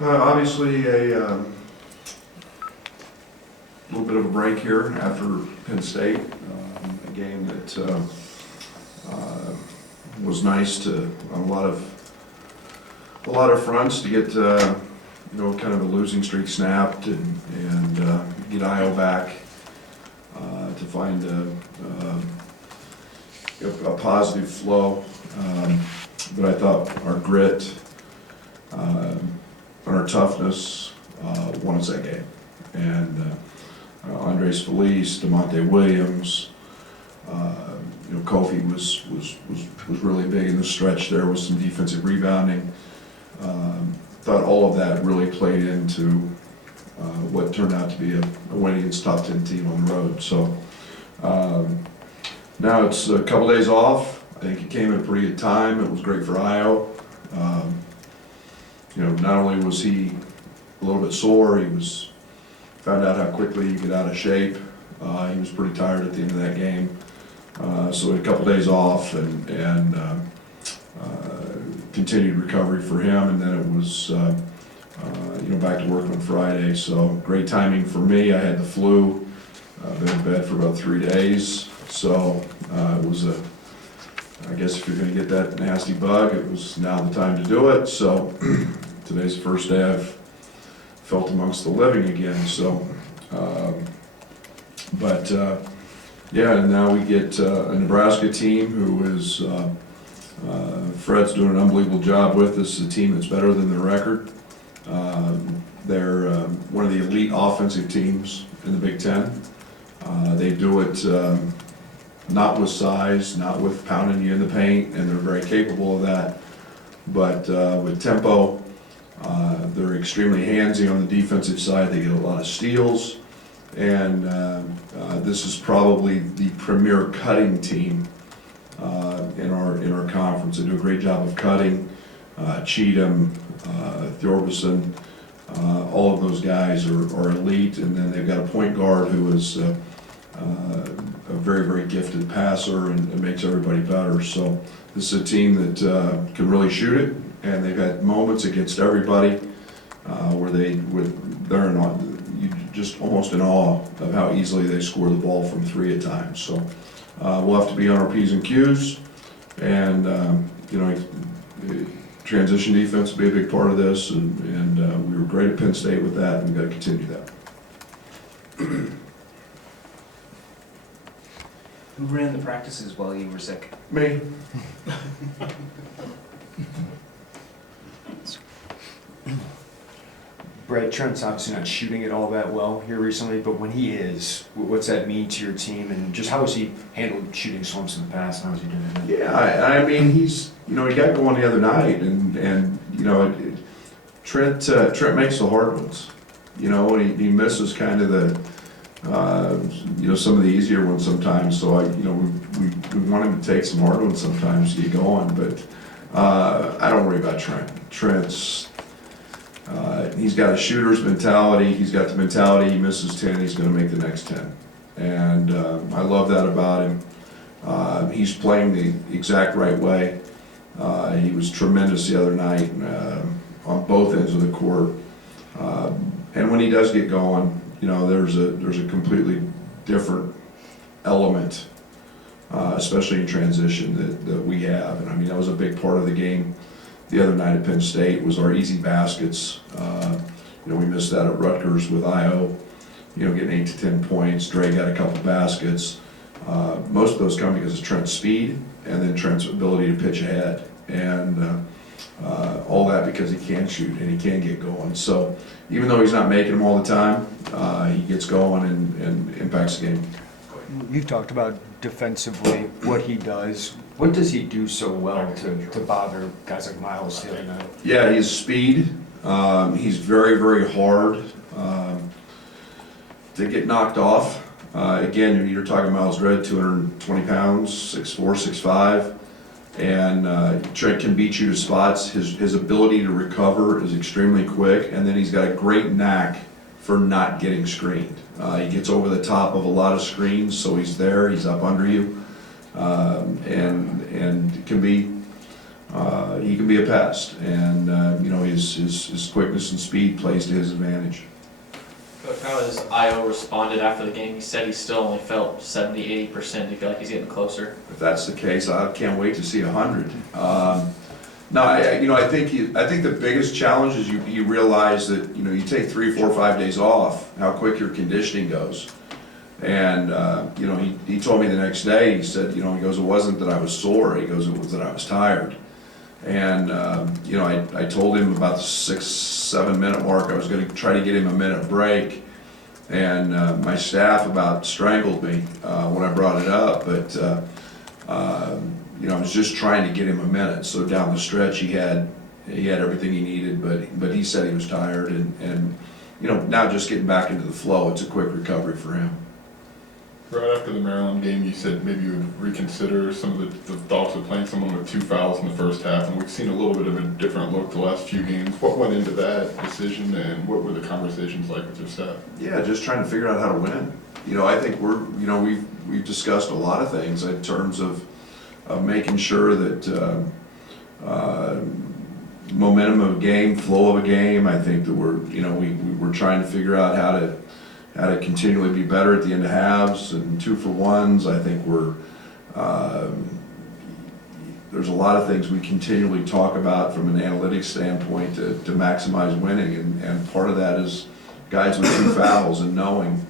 Obviously a little bit of a break here after Penn State, a game that was nice to on a lot of fronts to get kind of a losing streak snapped and get Io back, to find a positive flow. But I thought our grit and our toughness won us that game. And Andres Felice, DeMonte Williams, Kofi was really big in the stretch there with some defensive rebounding. Thought all of that really played into what turned out to be a win against top 10 team on the road. So now it's a couple days off. I think it came at a pretty good time. It was great for Io. Not only was he a little bit sore, he found out how quickly you get out of shape. He was pretty tired at the end of that game. So a couple days off and continued recovery for him, and then it was back to work on Friday. So great timing for me. I had the flu, been in bed for about 3 days. So it was I guess if you're going to get that nasty bug, it was now the time to do it. So today's the first day I've felt amongst the living again. So, and now we get a Nebraska team who is, Fred's doing an unbelievable job with. This is a team that's better than their record. They're one of the elite offensive teams in the Big Ten. They do it not with size, not with pounding you in the paint, and they're very capable of that. But with tempo, they're extremely handsy on the defensive side. They get a lot of steals, and this is probably the premier cutting team in our conference. They do a great job of cutting. Cheatham, Thorbison, all of those guys are elite, and then they've got a point guard who is a very, very gifted passer and makes everybody better. So this is a team that can really shoot it, and they've had moments against everybody where they're you just almost in awe of how easily they score the ball from three at times. So we'll have to be on our P's and Q's, and transition defense will be a big part of this, and we were great at Penn State with that, and we've got to continue that. Who ran the practices while you were sick? Me. Brad, Trent's obviously not shooting it all that well here recently, but when he is, what's that mean to your team, and just how has he handled shooting slumps in the past, and how is he doing it? Yeah, I mean, he's, he got going the other night, and Trent makes the hard ones. And he misses kind of the, some of the easier ones sometimes. So we want him to take some hard ones sometimes to get going, but I don't worry about Trent. Trent's, he's got a shooter's mentality. He's got the mentality, he misses 10, he's going to make the next 10. And I love that about him. He's playing the exact right way. He was tremendous the other night on both ends of the court. And when he does get going, there's a completely different element, especially in transition that we have. And I mean, that was a big part of the game the other night at Penn State, was our easy baskets. We missed that at Rutgers with Io, getting 8 to 10 points. Dre got a couple baskets. Most of those come because of Trent's speed and then Trent's ability to pitch ahead. And all that because he can shoot and he can get going. So even though he's not making them all the time, he gets going and impacts the game. You talked about defensively what he does. What does he do so well to bother guys like Miles the other night? Yeah, his speed. He's very, very hard to get knocked off. Again, you're talking Miles Dredd, 220 pounds, 6'4", 6'5". And Trent can beat you to spots. His ability to recover is extremely quick, and then he's got a great knack for not getting screened. He gets over the top of a lot of screens, so he's there, he's up under you, and can be he can be a pest, and you know, his quickness and speed plays to his advantage. Coach, how has Io responded after the game? He said he still only felt 70-80%. Do you feel like he's getting closer? If that's the case, I can't wait to see 100. No, I think the biggest challenge is you realize that, you know, you take 3, 4, 5 days off, how quick your conditioning goes. And, you know, he told me the next day, he said, you know, he goes, it wasn't that I was sore, he goes, it was that I was tired. And, you know, I told him about the 6, 7 minute mark, I was gonna try to get him a minute break. And my staff about strangled me when I brought it up, but, you know, I was just trying to get him a minute. So down the stretch, he had everything he needed, but he said he was tired, and you know, now just getting back into the flow, it's a quick recovery for him. Right after the Maryland game, you said maybe you would reconsider some of the thoughts of playing someone with 2 fouls in the first half, and we've seen a little bit of a different look the last few games. What went into that decision, and what were the conversations like with your staff? Yeah, just trying to figure out how to win. You know, I think we've discussed a lot of things in terms of making sure that momentum of a game, flow of a game. I think that we're trying to figure out how to continually be better at the end of halves and 2-for-1s. I think there's a lot of things we continually talk about from an analytics standpoint to maximize winning, and part of that is guys with 2 fouls and knowing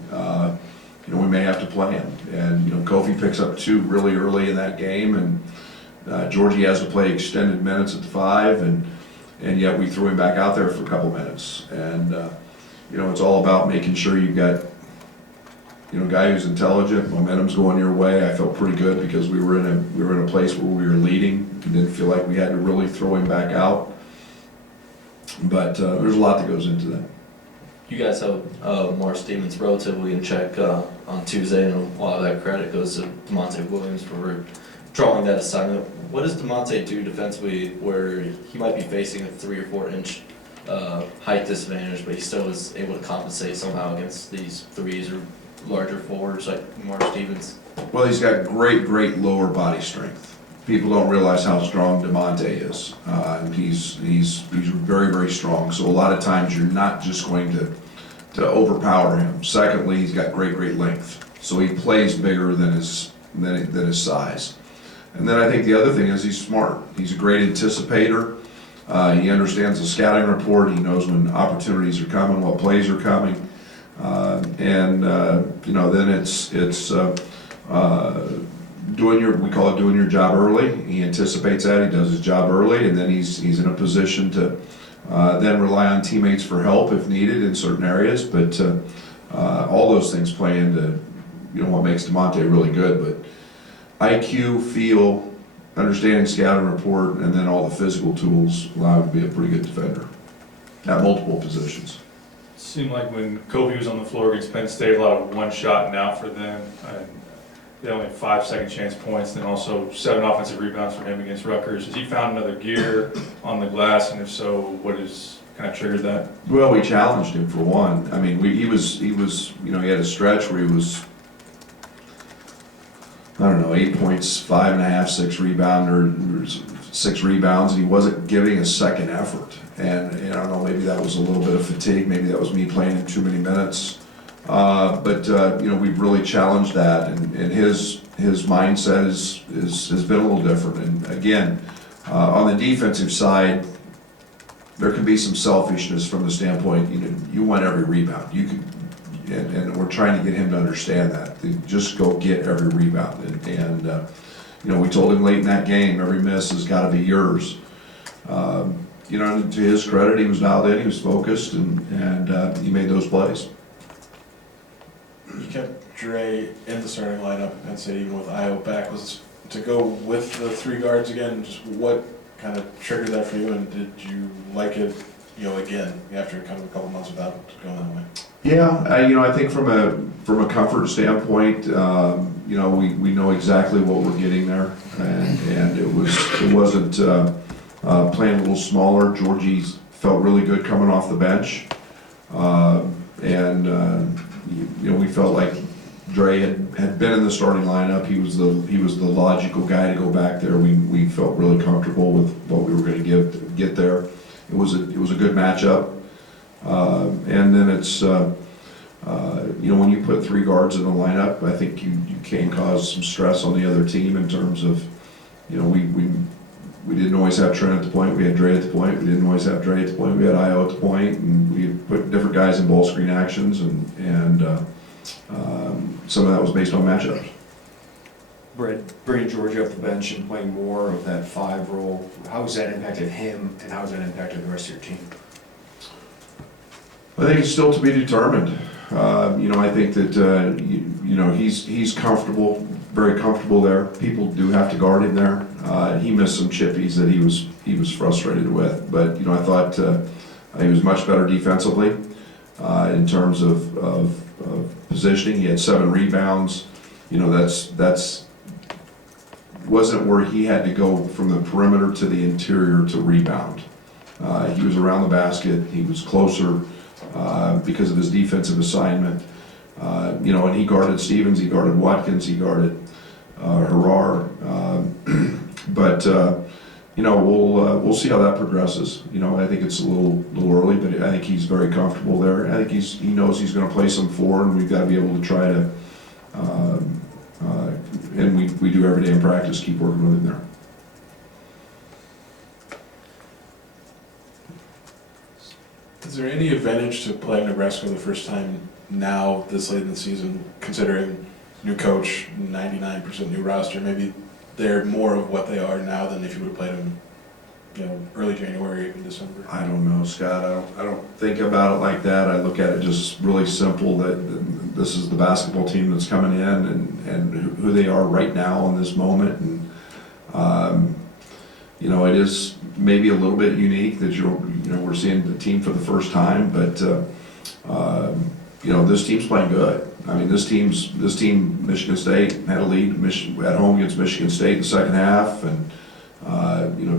you know, we may have to play him. And you know, Kofi picks up 2 really early in that game, and Georgie has to play extended minutes at the 5, and yet we threw him back out there for a couple minutes. And you know, it's all about making sure you've got, you know, a guy who's intelligent, momentum's going your way. I felt pretty good because we were in a place where we were leading. We didn't feel like we had to really throw him back out. But there's a lot that goes into that. You guys have Morris Stevens relatively in check on Tuesday, and a lot of that credit goes to DeMonte Williams for drawing that assignment. What does DeMonte do defensively where he might be facing a 3 or 4 inch height disadvantage, but he still is able to compensate somehow against these 3s or larger forwards like Morris Stevens? Well, he's got great lower body strength. People don't realize how strong DeMonte is. And he's very strong. So a lot of times you're not just going to overpower him. Secondly, he's got great length. So he plays bigger than his size. And then I think the other thing is he's smart. He's a great anticipator. He understands the scouting report. He knows when opportunities are coming, what plays are coming. You know, then it's we call it doing your job early. He anticipates that, he does his job early, and then he's in a position to then rely on teammates for help if needed in certain areas. But all those things play into, you know, what makes DeMonte really good. But IQ, feel, understanding scouting report, and then all the physical tools allow him to be a pretty good defender at multiple positions. It seemed like when Kobe was on the floor against Penn State, a lot of one shot and out for them. And they only had 5 second chance points, then also 7 offensive rebounds for him against Rutgers. Has he found another gear on the glass, and if so, what has kind of triggered that? Well, we challenged him for one. I mean, he was, you know, he had a stretch where he was, I don't know, 8 points, 5.5, 6 rebounds, and he wasn't giving a second effort. And I don't know, maybe that was a little bit of fatigue, maybe that was me playing him too many minutes. You know, we've really challenged that, and his mindset has been a little different. And again, on the defensive side, there can be some selfishness from the standpoint, you know, you want every rebound. You can, and we're trying to get him to understand that. Just go get every rebound. And you know, we told him late in that game, every miss has got to be yours. You know, to his credit, he was dialed in, he was focused, and he made those plays. You kept Dre in the starting lineup at Penn State even with Io back. Was to go with the 3 guards again, just what kind of triggered that for you, and did you like it, you know, again, after kind of a couple months without going that way? Yeah, you know, I think from a comfort standpoint, you know, we know exactly what we're getting there, and it wasn't playing a little smaller. Georgie felt really good coming off the bench, you know, we felt like Dre had been in the starting lineup. He was the logical guy to go back there. We felt really comfortable with what we were going to was a good matchup. And then it's, when you put 3 guards in the lineup, I think you can cause some stress on the other team in terms of, we didn't always have Trent at the point, we had Dre at the point, we didn't always have Dre at the point, we had Io at the point, and we put different guys in ball screen actions, and some of that was based on matchups. Brad, bringing Georgia off the bench and playing more of that 5 role, how has that impacted him, and how has that impacted the rest of your team? I think it's still to be determined. I think that, he's comfortable, very comfortable there. People do have to guard him there. He missed some chippies that he was frustrated with, but, I thought he was much better defensively in terms of positioning. He had 7 rebounds. That's wasn't where he had to go from the perimeter to the interior to rebound. He was around the basket. He was closer. Because of his defensive assignment, and he guarded Stevens, he guarded Watkins, he guarded Harar, but we'll see how that progresses. I think it's a little early, but I think he's very comfortable there. I think he knows he's going to play some 4, and we've got to be able to try to, and we do every day in practice, keep working with him there. Is there any advantage to playing Nebraska the first time now, this late in the season, considering new coach, 99% new roster? Maybe they're more of what they are now than if you would have played them, early January, even December. I don't know, Scott. I don't think about it like that. I look at it just really simple that this is the basketball team that's coming in and who they are right now in this moment. And it is maybe a little bit unique that we're seeing the team for the first time, but this team's playing good. I mean, this team, Michigan State had a lead at home against Michigan State in the second half, and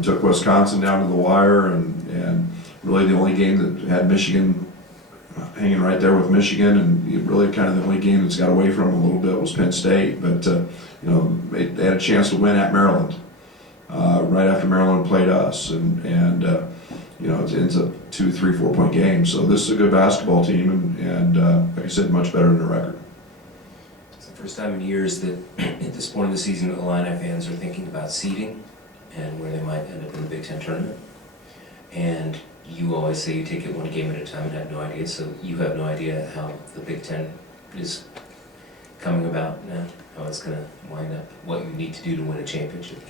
took Wisconsin down to the wire, and really the only game that had Michigan hanging right there with Michigan, and really kind of the only game that's got away from them a little bit was Penn State. But they had a chance to win at Maryland. Right after Maryland played us, and it ends up 2, 3, 4 point games. So this is a good basketball team, and like I said, much better than the record. It's the first time in years that at this point of the season, the Illini fans are thinking about seeding and where they might end up in the Big Ten tournament. And you always say you take it one game at a time and have no idea, so you have no idea how the Big Ten is coming about now, how it's going to wind up, what you need to do to win a championship.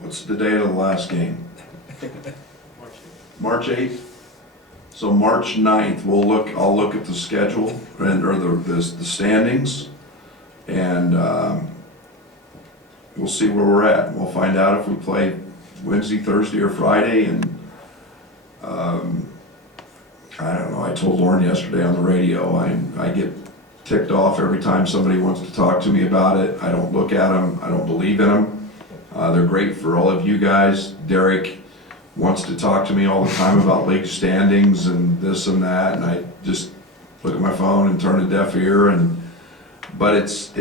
What's the date of the last game? March 8th. So March 9th, I'll look at the schedule or the standings, and we'll see where we're at. We'll find out if we play Wednesday, Thursday, or Friday, and I don't know. I told Lauren yesterday on the radio, I get ticked off every time somebody wants to talk to me about it. I don't look at them. I don't believe in them. They're great for all of you guys. Derek wants to talk to me all the time about league standings and this and that, and I just look at my phone and turn a deaf ear. But it's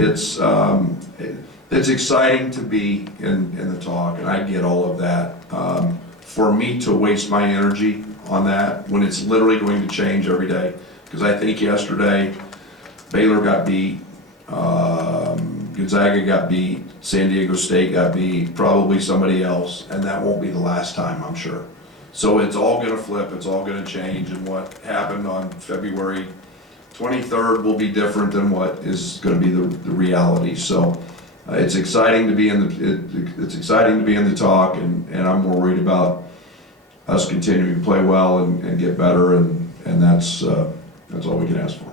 exciting to be in the talk, and I get all of that. For me to waste my energy on that when it's literally going to change every day, because I think yesterday Baylor got beat, Gonzaga got beat, San Diego State got beat, probably somebody else, and that won't be the last time, I'm sure. So it's all going to flip, it's all going to change, and what happened on February 23rd will be different than what is going to be the reality. So it's exciting to be it's exciting to be in the talk, and I'm more worried about us continuing to play well and get better, and that's all we can ask for.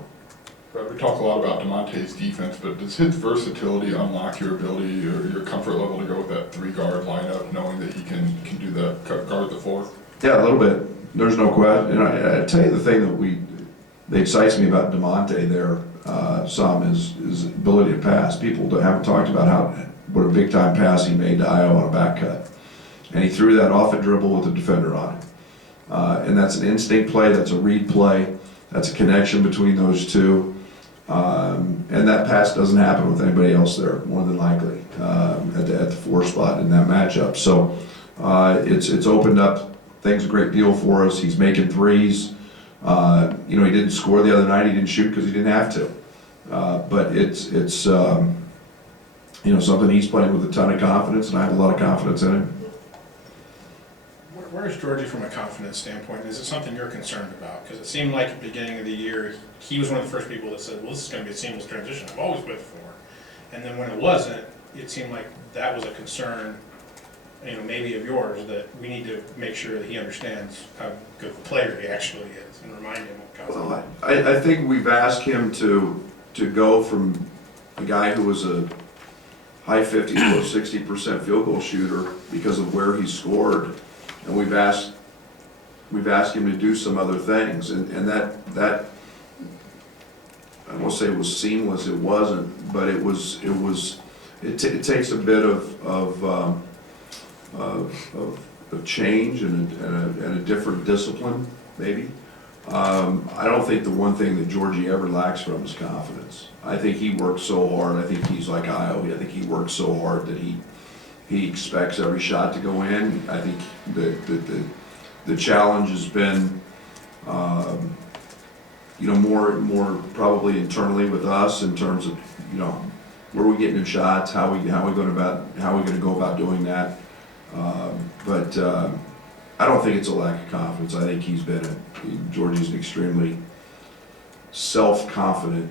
Brad, we talk a lot about DeMonte's defense, but does his versatility unlock your ability or your comfort level to go with that 3-guard lineup, knowing that he can do that, guard the 4? Yeah, a little bit. There's no question. And I tell you the thing that excites me about DeMonte there some is his ability to pass. People haven't talked about what a big time pass he made to Io on a back cut. And he threw that off a dribble with a defender on it. And that's an instinct play, that's a read play, that's a connection between those two. And that pass doesn't happen with anybody else there, more than likely, at the 4 spot in that matchup. So It's opened up things a great deal for us. He's making threes. He didn't score the other night. He didn't shoot because he didn't have to. But it's something he's playing with a ton of confidence, and I have a lot of confidence in him. Where is Georgie from a confidence standpoint? Is it something you're concerned about? Because it seemed like at the beginning of the year, he was one of the first people that said, well, this is going to be a seamless transition. I've always played for. And then when it wasn't, it seemed like that was a concern, maybe of yours, that we need to make sure that he understands how good of a player he actually is and remind him what counts. Well, I think we've asked him to go from a guy who was a high 50s, low 60% field goal shooter because of where he scored, and we've asked him to do some other things, and that I won't say it was seamless. It wasn't, but it takes a bit of change and a different discipline, maybe. I don't think the one thing that Georgie ever lacks from is confidence. I think he works so hard. I think he's like Io. I think he works so hard that he expects every shot to go in. I think the challenge has been, more probably internally with us in terms of, where are we getting in shots? How are we going to go about doing that? But I don't think it's a lack of confidence. I think Georgie's an extremely self-confident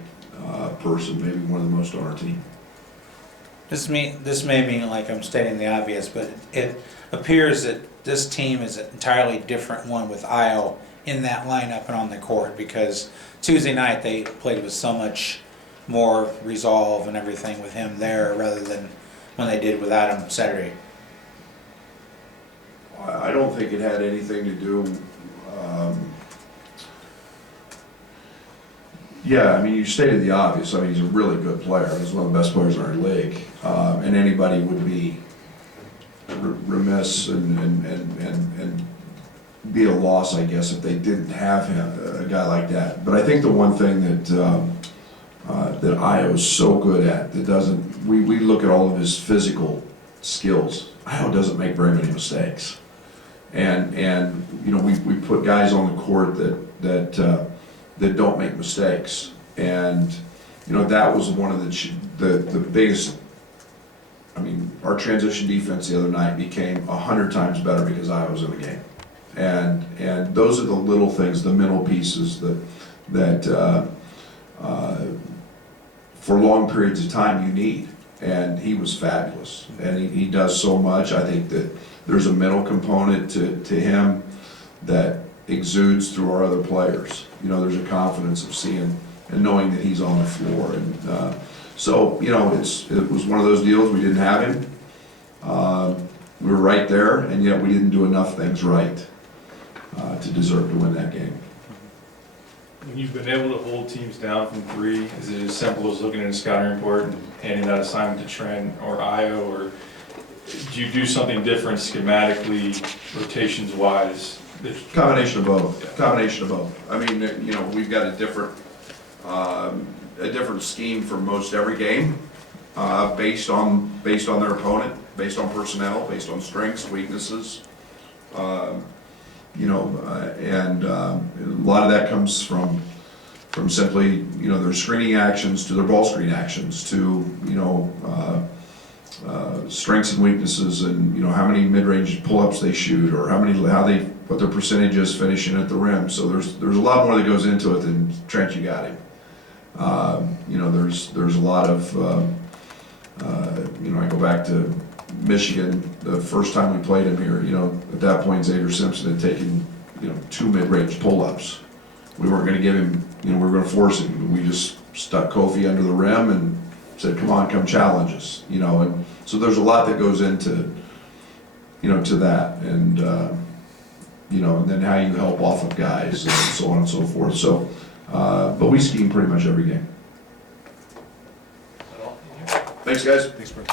person, maybe one of the most on our team. This may mean like I'm stating the obvious, but it appears that this team is an entirely different one with Io in that lineup and on the court, because Tuesday night they played with so much more resolve and everything with him there rather than when they did without him Saturday. I don't think it had anything to do. You stated the obvious. He's a really good player. He's one of the best players in our league, and anybody would be remiss and be a loss, I guess, if they didn't have him, a guy like that. But I think the one thing that Io is so good at that doesn't. We look at all of his physical skills. Io doesn't make very many mistakes. And we put guys on the court that don't make mistakes, and that was one of the biggest. Our transition defense the other night became 100 times better because I was in the game, and those are the little things, the mental pieces that for long periods of time you need, and he was fabulous, and he does so much. I think that there's a mental component to him that exudes through our other players. There's a confidence of seeing and knowing that he's on the floor. And so, it was one of those deals. We didn't have him. We were right there, and yet we didn't do enough things right to deserve to win that game. When you've been able to hold teams down from three, is it as simple as looking at a scouting report and handing that assignment to Trent or Io, or do you do something different schematically, rotations-wise? Combination of both. Combination of both. We've got a different scheme for most every game, based on their opponent, based on personnel, based on strengths, weaknesses. And a lot of that comes from simply their screening actions to their ball screen actions to strengths and weaknesses, and how many mid-range pull-ups they shoot, or what their percentage is finishing at the rim. So there's a lot more that goes into it than Trent, you got him. There's a lot of I go back to Michigan, the first time we played him here. At that point Xavier Simpson had taken 2 mid-range pull-ups. We weren't going to give him, we were going to force him. We just stuck Kofi under the rim and said, come challenge us, and so there's a lot that goes into, to that, and, and then how you help off of guys and so on and so forth. So, but we scheme pretty much every game. Thanks, guys. Thanks, Brad.